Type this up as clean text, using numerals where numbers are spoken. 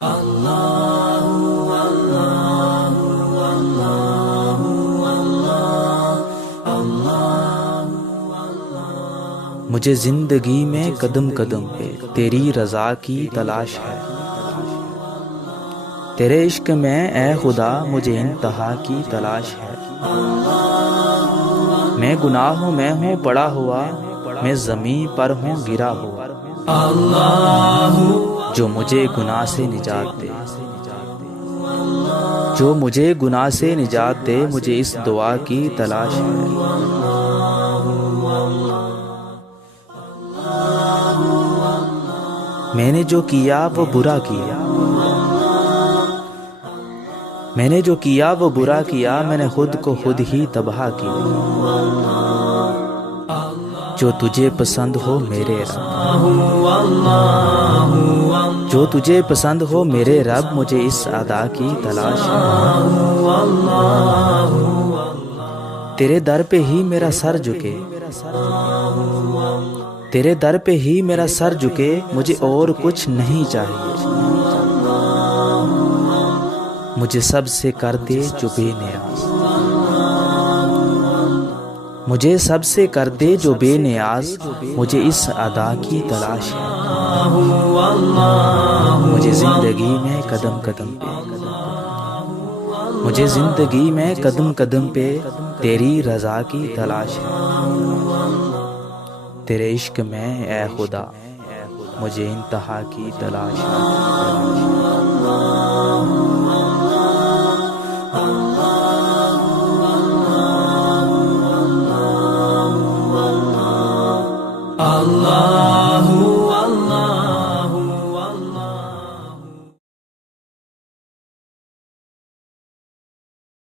مجھے زندگی میں قدم قدم پہ تیری رضا کی تلاش ہے، تیرے عشق میں اے خدا مجھے انتہا کی تلاش ہے۔ میں گناہوں میں ہوں پڑا ہوا، میں زمین پر ہوں گرا ہوا، جو مجھے گناہ سے نجات دے، جو مجھے گناہ سے نجات دے، مجھے اس دعا کی تلاش ہے۔ میں نے جو کیا وہ برا کیا، میں نے جو کیا وہ برا کیا، میں نے خود کو خود ہی تباہ کیا۔ جو تجھے پسند ہو میرے رب، جو تجھے پسند ہو میرے رب، مجھے اس ادا کی تلاش ہے۔ تیرے در پہ ہی میرا سر جھکے، تیرے در پہ ہی میرا سر جھکے، مجھے اور کچھ نہیں چاہیے۔ مجھے سب سے کر دے جو بے نیاز، مجھے سب سے کر دے جو بے نیاز، مجھے اس ادا کی تلاش ہے۔ مجھے زندگی میں قدم قدم پہ، مجھے زندگی میں قدم قدم پہ تیری رضا کی تلاش ہے۔ تیرے عشق میں اے خدا مجھے انتہا کی تلاش ہے۔